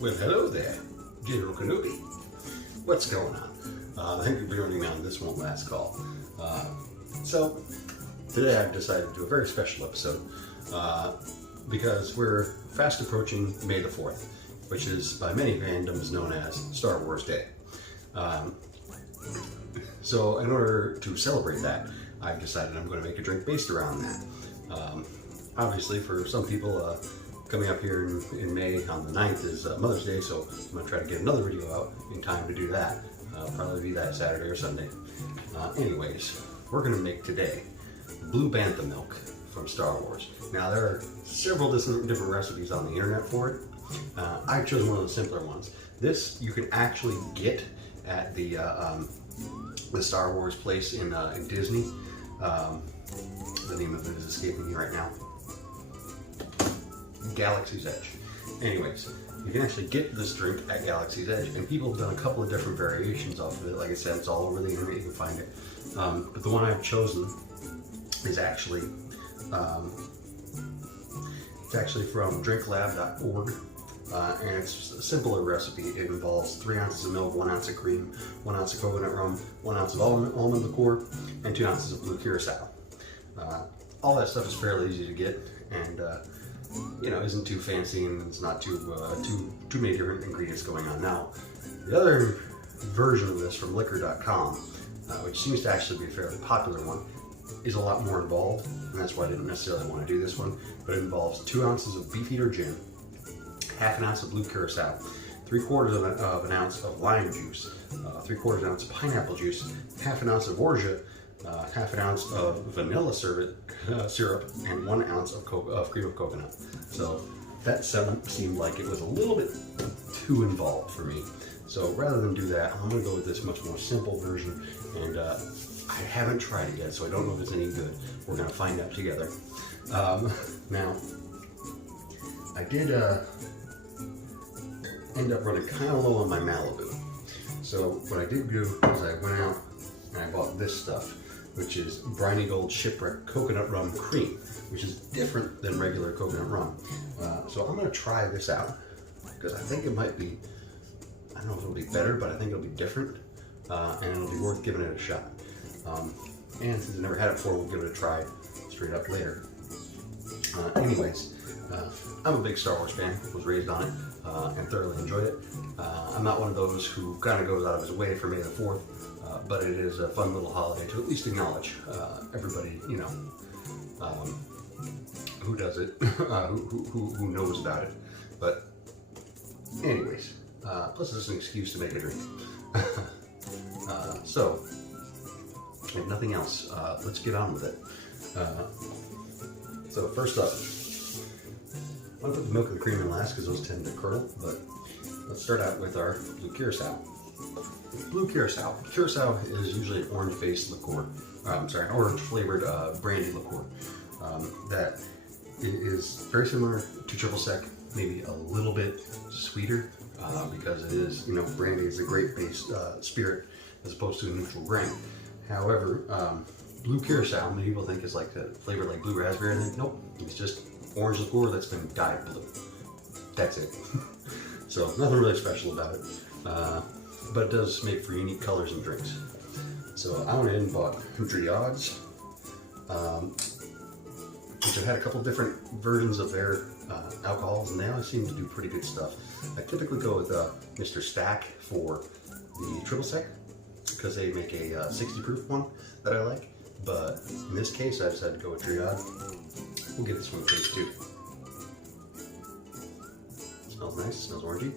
Well, hello there, General Kenobi. What's going on? Thank you for joining me on this one last call. So, today I've decided to do a very special episode because we're fast approaching May the 4th, which is by many fandoms known as Star Wars Day. So, in order to celebrate that, I've decided I'm going to make a drink based around that. Obviously, for some people, coming up here in May on the 9th is Mother's Day, so I'm going to try to get another video out in time to do that. Probably be that Saturday or Sunday. Anyways, we're going to make today Blue Bantha Milk from Star Wars. Now, there are several different recipes on the internet for it. I've chosen one of the simpler ones. This you can actually get at the Star Wars place in Disney. The name of it is escaping me right now. Galaxy's Edge. Anyways, you can actually get this drink at Galaxy's Edge, and people have done a couple of different variations off of it. Like I said, it's all over the internet, you can find it. But the one I've chosen is actually from drinklab.org, and it's a simpler recipe. It involves 3 ounces of milk, 1 ounce of cream, 1 ounce of coconut rum, 1 ounce of almond liqueur, and 2 ounces of blue curacao. All that stuff is fairly easy to get, and isn't too fancy, and it's not too many different ingredients going on. Now, the other version of this from liquor.com, which seems to actually be a fairly popular one, is a lot more involved, and that's why I didn't necessarily want to do this one. But it involves 2 ounces of Beefeater gin, half an ounce of blue curacao, 3/4 of an ounce of lime juice, 3/4 ounce of pineapple juice, half an ounce of orgeat, half an ounce of vanilla syrup, and 1 ounce of cream of coconut. So that seemed like it was a little bit too involved for me. So rather than do that, I'm going to go with this much more simple version, and I haven't tried it yet, so I don't know if it's any good. We're going to find out together. Now, I did end up running kind of low on my Malibu. So what I did do is I went out and I bought this stuff, which is Briny Gold Shipwreck Coconut Rum Cream, which is different than regular coconut rum. So I'm going to try this out, because I think it might be, I don't know if it'll be better, but I think it'll be different, and it'll be worth giving it a shot. And since I've never had it before, we'll give it a try straight up later. Anyways, I'm a big Star Wars fan, was raised on it, and thoroughly enjoyed it. I'm not one of those who kind of goes out of his way for May the 4th, but it is a fun little holiday to at least acknowledge everybody, who does it, who knows about it. But anyways, plus it's an excuse to make a drink. So, if nothing else, let's get on with it. So first up, I'm going to put the milk and the cream in last because those tend to curdle, but let's start out with our blue curacao. Blue curacao. Curacao is usually an orange-based liqueur. Orange-flavored brandy liqueur. That is very similar to triple sec, maybe a little bit sweeter, because it is, brandy is a grape-based spirit as opposed to a neutral grain. However, blue curacao, many people think is like flavored like blue raspberry. Nope, it's just orange liqueur that's been dyed blue. That's it. So nothing really special about it. But it does make for unique colors and drinks. So I went ahead and bought Driods, which I've had a couple different versions of their alcohols, and they always seem to do pretty good stuff. I typically go with Mr. Stack for the triple sec, because they make a 60 proof one that I like. But in this case, I decided to go with Driod. We'll give this one a taste too. Smells nice, smells orangey.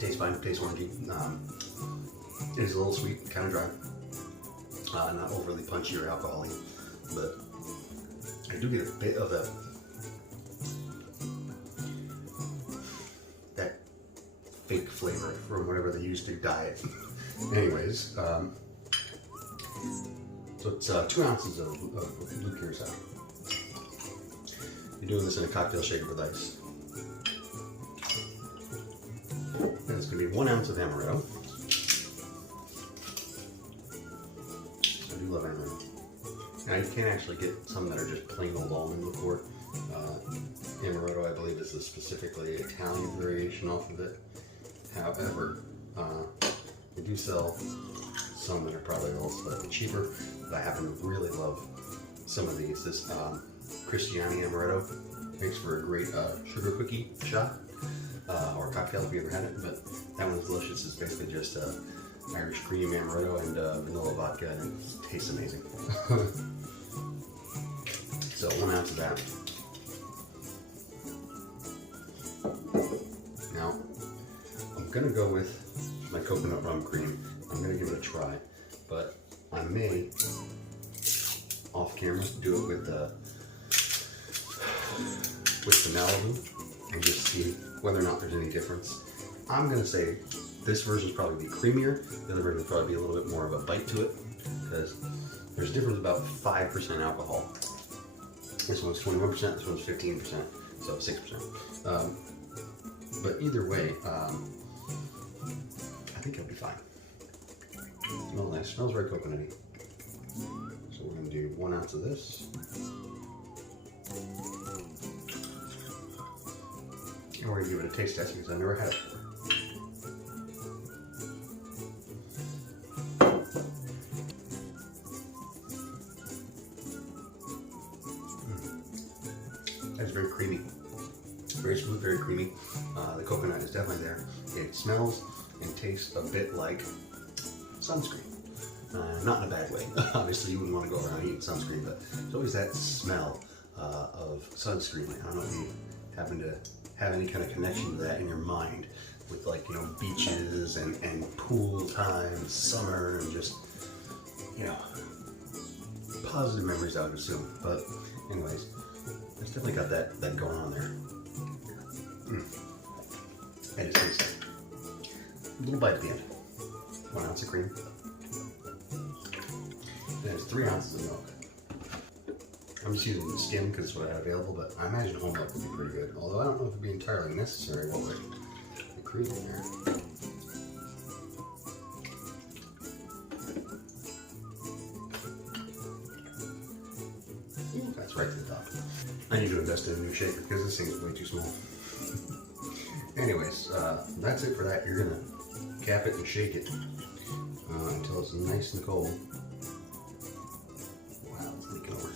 Tastes fine, tastes orangey. It is a little sweet, kind of dry. Not overly punchy or alcoholic, but I do get a bit of that fake flavor from whatever they use to dye it. Anyways, so it's 2 ounces of blue curacao. You're doing this in a cocktail shaker with ice. And it's going to be 1 ounce of amaretto. love amaretto. Now you can actually get some that are just plain old almond liqueur. Amaretto, I believe, is a specifically Italian variation off of it. However, they do sell some that are probably a little slightly cheaper, but I happen to really love some of these. This Cristiani amaretto makes for a great sugar cookie shot or cocktail if you ever had it, but that one's delicious. It's basically just Irish cream amaretto and vanilla vodka, and it tastes amazing. So 1 ounce of that. Now, I'm gonna go with my coconut rum cream. I'm gonna give it a try, but I may, off camera, do it with the Malibu and just see whether or not there's any difference. I'm gonna say this version is probably be creamier. The other version will probably be a little bit more of a bite to it, because there's a difference about 5% alcohol. This one's 21%, this one's 15%, so 6%. But either way, I think it'll be fine. Smells nice. Smells very coconutty. So we're going to do 1 ounce of this. And we're going to give it a taste test because I've never had it before. That's very creamy. Very smooth, very creamy. The coconut is definitely there. It smells and tastes a bit like sunscreen. Not in a bad way. Obviously, you wouldn't want to go around eating sunscreen, but there's always that smell of sunscreen. I don't know if you happen to have any kind of connection to that in your mind with, like, you know, beaches and pool time, summer, and just, you know, positive memories, I would assume. But anyways, it's definitely got that going on there. And it tastes a little bite at the end. 1 ounce of cream. And it's 3 ounces of milk. I'm just using the skim because it's what I had available, but I imagine whole milk would be pretty good. Although I don't know if it'd be entirely necessary while we're the cream in there. Ooh, that's right to the top. I need to invest in a new shaker because this thing's way too small. Anyways, that's it for that. You're gonna cap it and shake it until it's nice and cold. Wow, it's leaking over.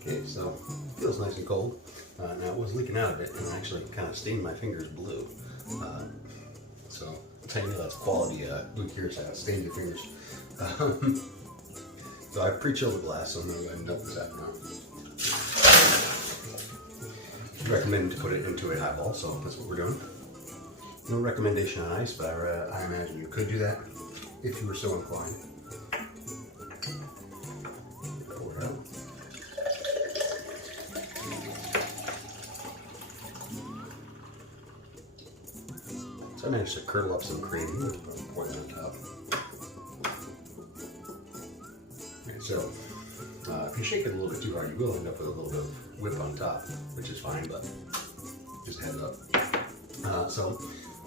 Okay, so it feels nice and cold. Now it was leaking out a bit and actually kind of stained my fingers blue. So I'll tell you that's quality blue curacao. Stained your fingers. So I pre-chilled the glass, so I'm going to go ahead and dump this out now. I recommend to put it into a highball, so that's what we're doing. No recommendation on ice, but I imagine you could do that if you were so inclined. Pour it out. So I managed to curdle up some cream. Pour that on top. So, if you shake it a little bit too hard, you will end up with a little bit of whip on top, which is fine, but just heads up. So,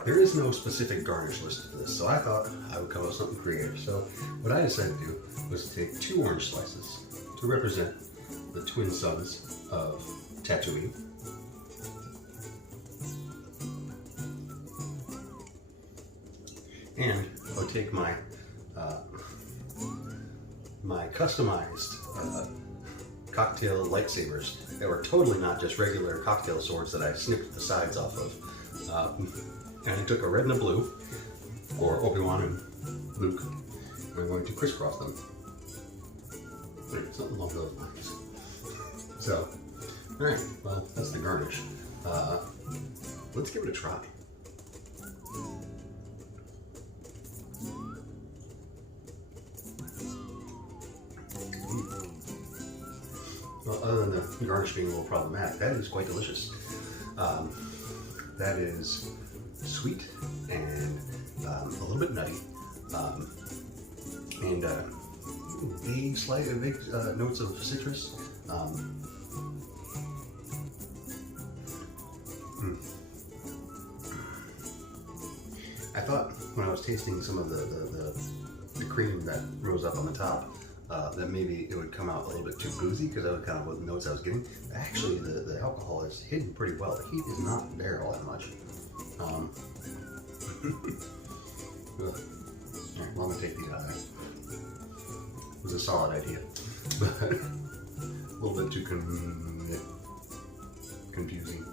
there is no specific garnish listed for this, so I thought I would come up with something creative. So, what I decided to do was to take 2 orange slices to represent the twin sons of Tatooine. And I'll take my customized cocktail lightsabers that were totally not just regular cocktail swords that I snipped the sides off of. And I took a red and a blue, or Obi-Wan and Luke, and I'm going to crisscross them. Something along those lines. So, alright, well, that's the garnish. Let's give it a try. Well, other than the garnish being a little problematic, that is quite delicious. That is sweet and a little bit nutty, and big notes of citrus. I thought when I was tasting some of the cream that rose up on the top, that maybe it would come out a little bit too boozy because that was kind of what the notes I was getting. Actually, the alcohol is hidden pretty well. The heat is not there all that much. Alright, well, I'm gonna take these out of there. It was a solid idea, but a little bit too confusing.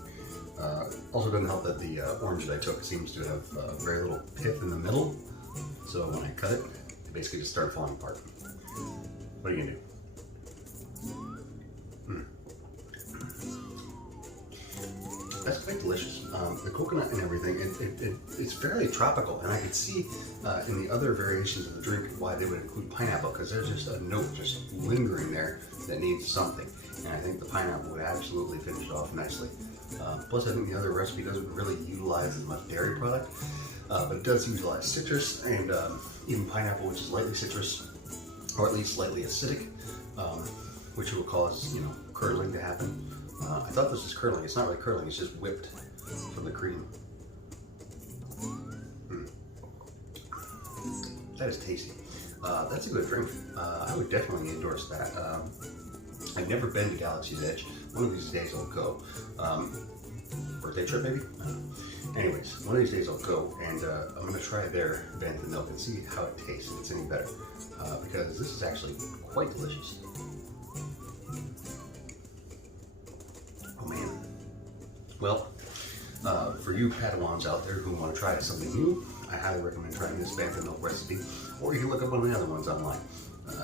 Also doesn't help that the orange that I took seems to have very little pith in the middle, so when I cut it, it basically just started falling apart. What are you gonna do? That's quite delicious. The coconut and everything, it's fairly tropical, and I could see in the other variations of the drink why they would include pineapple, because there's just a note just lingering there that needs something, and I think the pineapple would absolutely finish it off nicely. Plus, I think the other recipe doesn't really utilize as much dairy product, but it does utilize citrus and even pineapple, which is lightly citrus, or at least slightly acidic, which will cause, curdling to happen. I thought this was curdling. It's not really curdling, it's just whipped from the cream. That is tasty. That's a good drink. I would definitely endorse that. I've never been to Galaxy's Edge. One of these days I'll go. Birthday trip maybe? Anyways, one of these days I'll go, and I'm going to try their Bantha Milk and see how it tastes, if it's any better. Because this is actually quite delicious. Oh man. Well, for you Padawans out there who want to try something new, I highly recommend trying this Bantha Milk recipe, or you can look up one of the other ones online.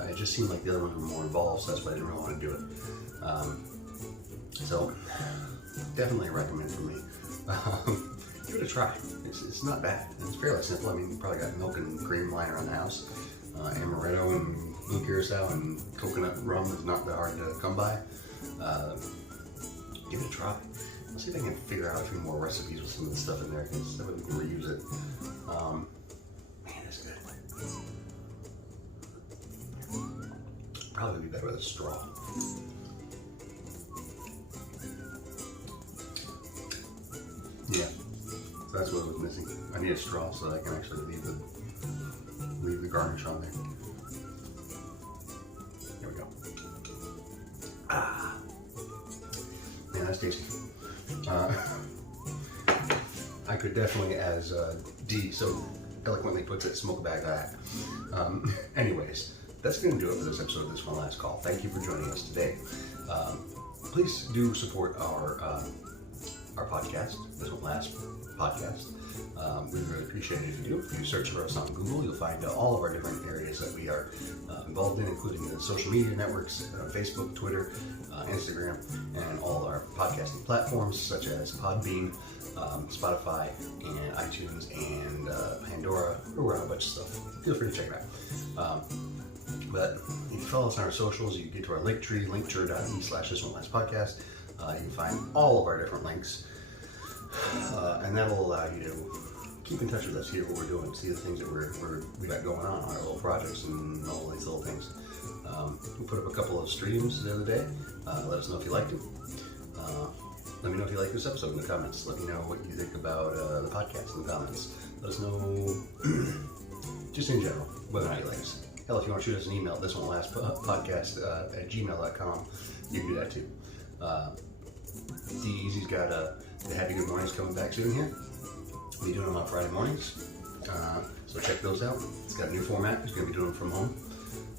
It just seemed like the other ones were more involved, so that's why I didn't really want to do it. So, definitely a recommend for me. Give it a try. It's not bad. It's fairly simple. I mean, you probably got milk and cream lying around the house. Amaretto and blue Curacao and coconut rum is not that hard to come by. Give it a try. I'll see if I can figure out a few more recipes with some of the stuff in there, because that way we can reuse it. Man, that's good. Probably be better with a straw. Yeah, so that's what was missing. I need a straw so I can actually leave the garnish on there. There we go. Ah, man, that's tasty. I could definitely, as Dee so eloquently puts it, smoke a bag of that. Anyways, that's going to do it for this episode of This One Last Call. Thank you for joining us today. Please do support our podcast, This One Last Podcast. We really appreciate it if you do. If you search for us on Google, you'll find all of our different areas that we are involved in, including the social media networks, Facebook, Twitter, Instagram, and all our podcasting platforms such as Podbean, Spotify, and iTunes, and Pandora. We're on a bunch of stuff. Feel free to check it out. But if you follow us on our socials, you get to our link tree, linktree.me/thisoneLastPodcast. You can find all of our different links, and that'll allow you to keep in touch with us, hear what we're doing, see the things that we got going on, our little projects and all these little things. We put up a couple of streams the other day. Let us know if you liked it. Let me know if you like this episode in the comments. Let me know what you think about the podcast in the comments. Let us know, just in general, whether or not you like us. Hell, if you want to shoot us an email, thisoneLastPodcast@gmail.com, you can do that too. Deezy's got the Happy Good Mornings coming back soon here. We'll be doing them on Friday mornings, so check those out. It's got a new format. It's going to be doing them from home.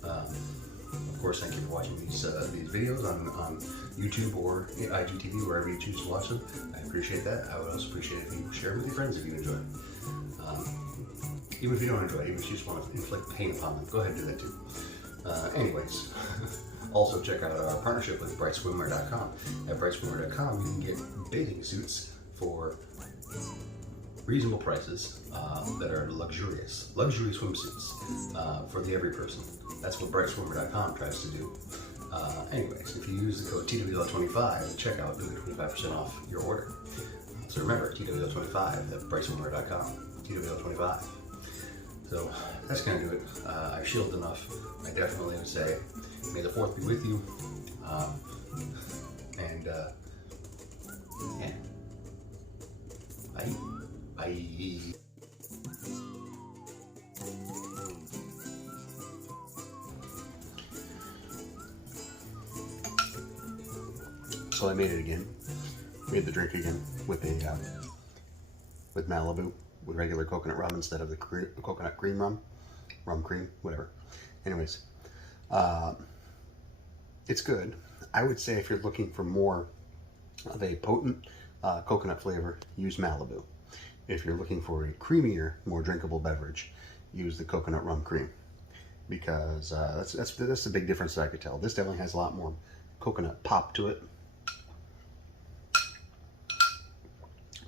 Of course, thank you for watching these videos on YouTube or IGTV, wherever you choose to watch them. I appreciate that. I would also appreciate it if you share with your friends if you enjoy it. Even if you don't enjoy it, even if you just want to inflict pain upon them, go ahead and do that too. Anyways, also check out our partnership with brightswimwear.com. At brightswimwear.com, you can get bathing suits for reasonable prices that are luxurious swimsuits for the every person. That's what brightswimwear.com tries to do. Anyways, if you use the code TWL25 at checkout, you'll get 25% off your order. So remember, TWL25 at brightswimwear.com. TWL25. So that's going to do it. I've shielded enough. I definitely would say, may the 4th be with you. Yeah. Bye. Bye. So I made it again. Made the drink again with a with Malibu, with regular coconut rum instead of the coconut cream rum cream, whatever. Anyways, it's good. I would say if you're looking for more of a potent coconut flavor, use Malibu. If you're looking for a creamier, more drinkable beverage, use the coconut rum cream, because that's the big difference that I could tell. This definitely has a lot more coconut pop to it,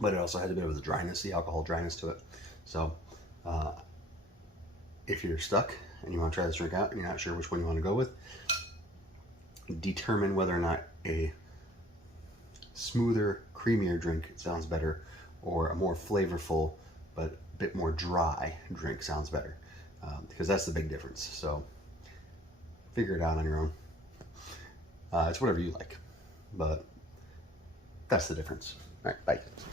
but it also has a bit of the dryness, the alcohol dryness to it. So if you're stuck and you want to try this drink out and you're not sure which one you want to go with, determine whether or not a smoother, creamier drink sounds better, or a more flavorful but a bit more dry drink sounds better, because that's the big difference. So figure it out on your own. It's whatever you like, but that's the difference. All right, bye.